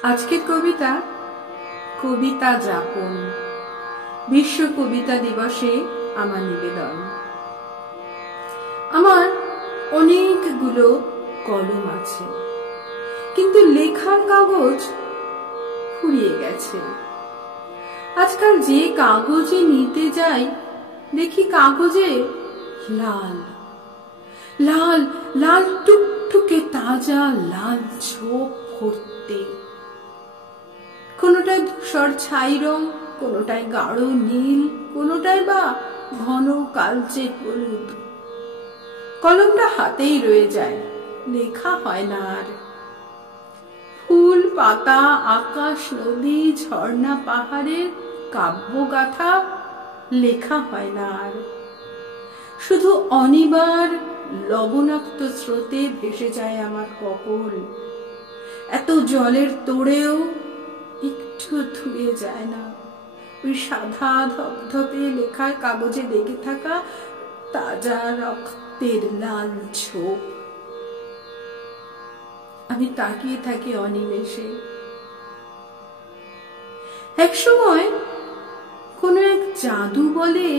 আজকের কবিতা কবিতা যাপন। বিশ্ব কবিতা দিবসে আমার নিবেদন। আমার অনেকগুলো কলম আছে, কিন্তু লেখার কাগজ ফুরিয়ে গেছে। আজকাল যে কাগজে নিতে যাই দেখি কাগজে লাল লাল লাল টুকটুকে তাজা লাল ছোপ ভর্তি। কোনোটায় ধূসর ছাই রং, কোনোটায় গাঢ় নীল, কোনোটায় বা ঘন কালচে হলুদ। কলমটা হাতেই রয়ে যায়, লেখা হয় না আর। ফুল পাতা, আকাশ, নদী, ঝর্ণা, পাহাড়ের কাব্যগাথা লেখা হয় না আর। শুধু অনিবার লবণাক্ত স্রোতে ভেসে যায় আমার কপল। এত জলের তোড়েও একটু ধুয়ে যায় না ওই সাদা ধপধপে লেখার কাগজে লেগে থাকা তাজা রক্তের লাল ছোপ। আমি তাকিয়ে থাকি অনিমেষে। একসময় কোন এক জাদু বলে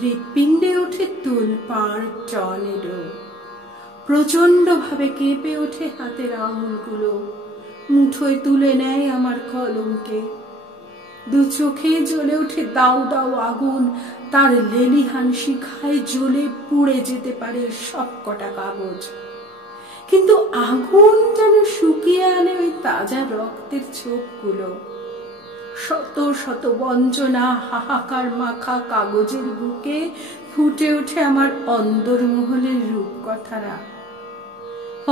হৃৎপিণ্ডে ওঠে তোলপাড় টর্নেডো। প্রচন্ড ভাবে কেঁপে ওঠে হাতের আঙুলগুলো, মুঠোয় তুলে নেয় আমার কলমকে। দু চোখে জ্বলে ওঠে দাউ দাউ আগুন, তার লেলিহান শিখায় জ্বলে পুড়ে যেতে পারে সব কটা কাগজ। কিন্তু আগুন যেন শুকিয়ে আনে ওই তাজা রক্তের ছোপগুলো। শত শত বঞ্চনা হাহাকার মাখা কাগজের বুকে ফুটে ওঠে আমার অন্দরমহলের রূপকথারা।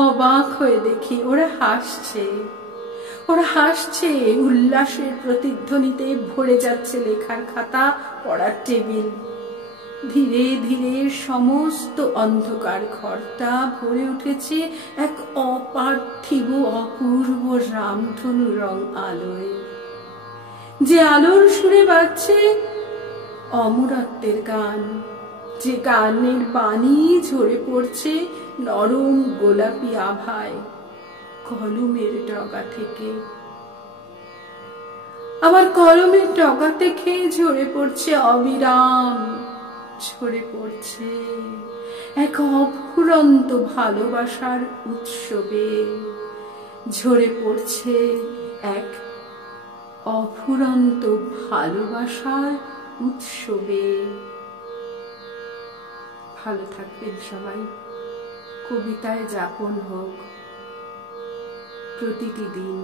অবাক হয়ে দেখি ওরা হাসছে, ওরা হাসছে। উল্লাসের প্রতিধ্বনিতে ভরে যাচ্ছে লেখার খাতা, পড়ার টেবিল। ধীরে ধীরে সমস্ত অন্ধকার ঘরটা ভরে উঠেছে এক অপার্থিব অপূর্ব রামধনু রং আলোয়, যে আলোর সুরে বাজছে অমরত্বের গান, যে গানের বাণী ঝরে পড়ছে নরম গোলাপি আভায় কলমের ডগা থেকে। আমার কলমের ডগা থেকে ঝরে পড়ছে অবিরাম, ঝরে পড়ছে এক অফুরন্ত ভালোবাসার উৎসবে, ঝরে পড়ছে এক অফুরন্ত ভালোবাসার উৎসবে। ভালো থাকবেন সবাই। কবিতায় যাপন হোক প্রতিটি দিন।